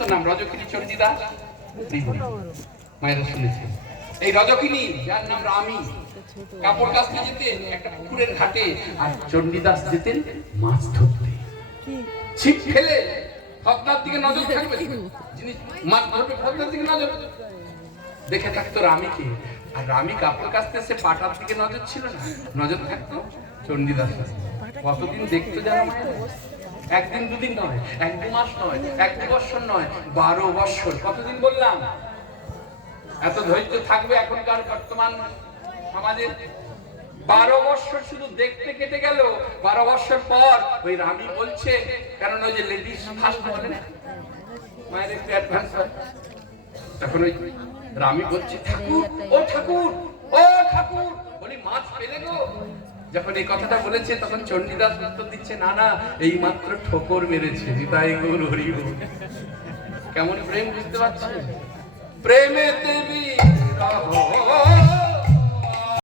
তো নাম রজকিনী চণ্ডীদাস? মায়েরা শুনেছে। এই রজকিনী যার নাম রামী কাপড় কাচতে যেতেন একটা পুকুরের ঘাটে, আর চণ্ডীদাস যেতেন মাছ ধরতে। ছিপ ফেলে ফতনার দিকে নজর থাকবে, যিনি মাছ ধরবে ফতনার দিকে নজর দেখে থাকতো রামীকে। আর রামী কাপড় কাচতে সে পাটার দিকে নজর ছিল না, নজর থাকতো চণ্ডীদাস। কতদিন দেখতো জানো মায়েরা? একদিন দুদিন নয়, এক দু মাস নয়, এক দু বছর নয়, 12 বছর। কতদিন বললাম? এত ধৈর্য থাকবে এখনকার বর্তমান সমাজে? 12 বছর শুধু দেখতে কেটে গেল। 12 বছর পর ওই রামী বলছে, কারণ ওই যে লেডিস ফার্স্ট বলে না, মায়ের একটু অ্যাডভান্স হয়, তখন ওই রামী বলছে, ঠাকুর ও ঠাকুর ও ঠাকুর, বলি মাছ পেলে গো? যখন এই কথাটা বলেছে তখন চণ্ডীদাস উত্তর দিচ্ছে, না না, এই মাত্র ঠোকর মেরেছে। নিতাই গৌর হরি বল। কেমন প্রেম বুঝতে পারছেন? প্রেমেতে